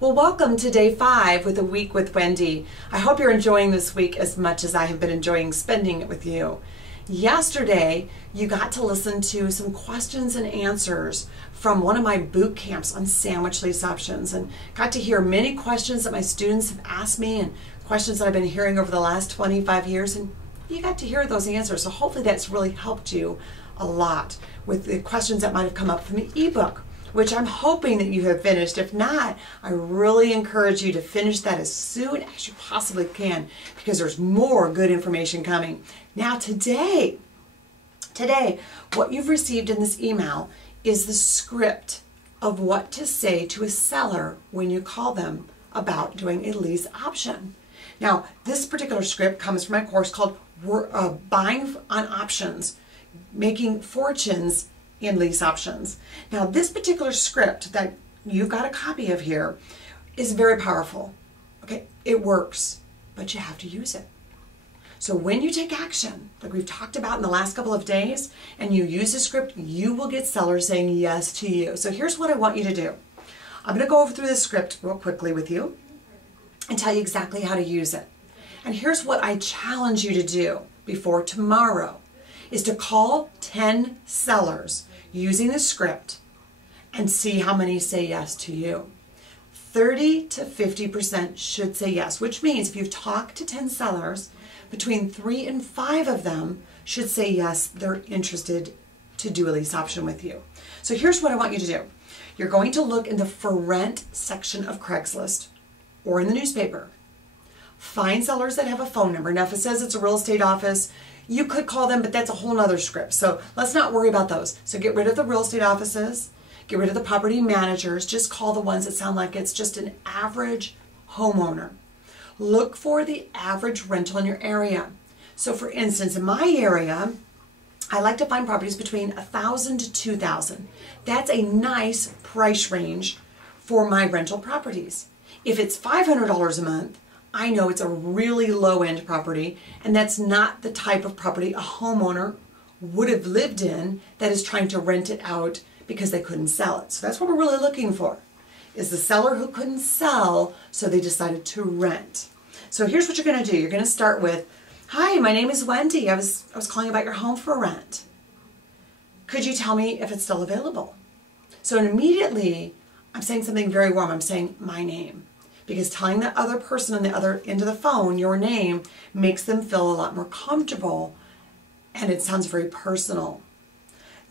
Well, welcome to day 5 with A Week with Wendy. I hope you're enjoying this week as much as I have been enjoying spending it with you. Yesterday, you got to listen to some questions and answers from one of my boot camps on sandwich lease options, and got to hear many questions that my students have asked me and questions that I've been hearing over the last 25 years, and you got to hear those answers. So hopefully that's really helped you a lot with the questions that might have come up from the ebook, which I'm hoping that you have finished. If not, I really encourage you to finish that as soon as you possibly can, because there's more good information coming. Now today, what you've received in this email is the script of what to say to a seller when you call them about doing a lease option. Now, this particular script comes from my course called Buying on Options, Making Fortunes in Lease Options. Now, this particular script that you've got a copy of here is very powerful. Okay, it works, but you have to use it. So when you take action, like we've talked about in the last couple of days, and you use the script, you will get sellers saying yes to you. So here's what I want you to do. I'm going to go over through the script real quickly with you and tell you exactly how to use it. And here's what I challenge you to do before tomorrow, is to call 10 sellers using the script and see how many say yes to you. 30 to 50% should say yes, which means if you've talked to 10 sellers, between 3 and 5 of them should say yes, they're interested to do a lease option with you. So here's what I want you to do. You're going to look in the For Rent section of Craigslist or in the newspaper. Find sellers that have a phone number. Now, if it says it's a real estate office, you could call them, but that's a whole nother script. So let's not worry about those. So get rid of the real estate offices, get rid of the property managers, just call the ones that sound like it's just an average homeowner. Look for the average rental in your area. So for instance, in my area, I like to find properties between $1,000 to $2,000. That's a nice price range for my rental properties. If it's $500 a month, I know it's a really low-end property, and that's not the type of property a homeowner would have lived in that is trying to rent it out because they couldn't sell it. So that's what we're really looking for, is the seller who couldn't sell, so they decided to rent. So here's what you're going to do. You're going to start with, "Hi, my name is Wendy. I was calling about your home for rent. Could you tell me if it's still available?" So immediately, I'm saying something very warm. I'm saying my name. Because telling the other person on the other end of the phone your name makes them feel a lot more comfortable, and it sounds very personal.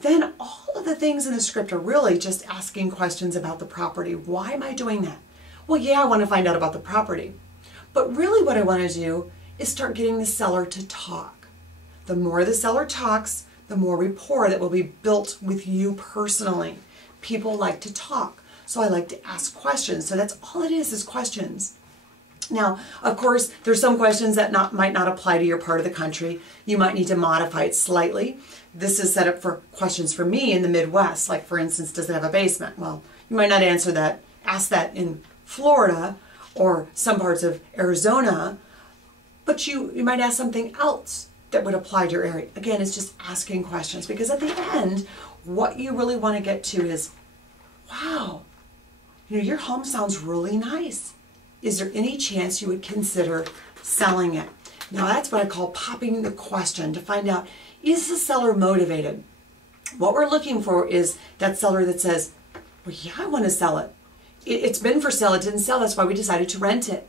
Then all of the things in the script are really just asking questions about the property. Why am I doing that? Well, yeah, I want to find out about the property. But really what I want to do is start getting the seller to talk. The more the seller talks, the more rapport that will be built with you personally. People like to talk. So I like to ask questions. So that's all it is questions. Now, of course, there's some questions that might not apply to your part of the country. You might need to modify it slightly. This is set up for questions for me in the Midwest. Like, for instance, does it have a basement? Well, you might not ask that in Florida or some parts of Arizona, but you might ask something else that would apply to your area. Again, it's just asking questions, because at the end, what you really want to get to is, wow, your home sounds really nice. Is there any chance you would consider selling it? Now that's what I call popping the question, to find out, is the seller motivated? What we're looking for is that seller that says, well, yeah, I want to sell it. It's been for sale, it didn't sell, that's why we decided to rent it.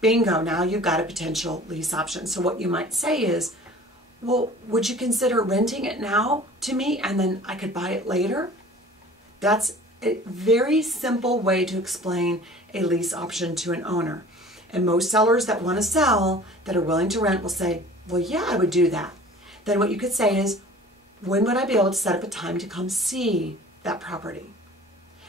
Bingo, now you've got a potential lease option. So what you might say is, well, would you consider renting it now to me and then I could buy it later? That's a very simple way to explain a lease option to an owner. And most sellers that want to sell, that are willing to rent, will say, well, yeah, I would do that. Then what you could say is, when would I be able to set up a time to come see that property?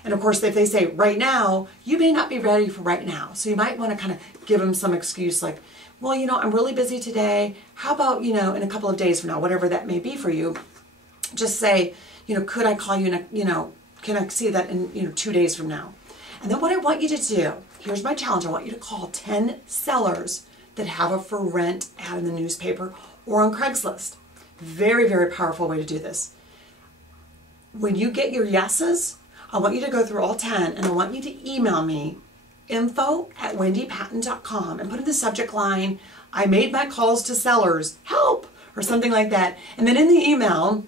And of course, if they say right now, you may not be ready for right now. So you might want to kind of give them some excuse like, well, I'm really busy today. How about, in a couple of days from now, whatever that may be for you. Just say, could I call you can I see that in 2 days from now? And then what I want you to do, here's my challenge. I want you to call 10 sellers that have a for rent ad in the newspaper or on Craigslist. Very, very powerful way to do this. When you get your yeses, I want you to go through all 10 and I want you to email me info@wendypatton.com and put in the subject line, I made my calls to sellers, help, or something like that. And then in the email,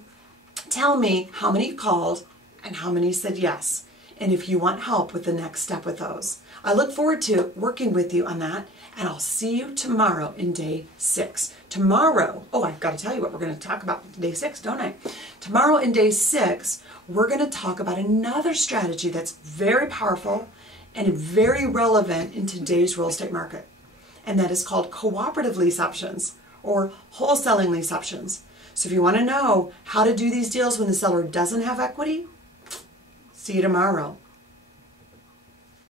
tell me how many called and how many said yes, and if you want help with the next step with those. I look forward to working with you on that, and I'll see you tomorrow in day 6. Tomorrow, oh, I've got to tell you what we're going to talk about in day 6, don't I? Tomorrow in day 6, we're going to talk about another strategy that's very powerful and very relevant in today's real estate market, and that is called cooperative lease options or wholesaling lease options. So if you want to know how to do these deals when the seller doesn't have equity, see you tomorrow.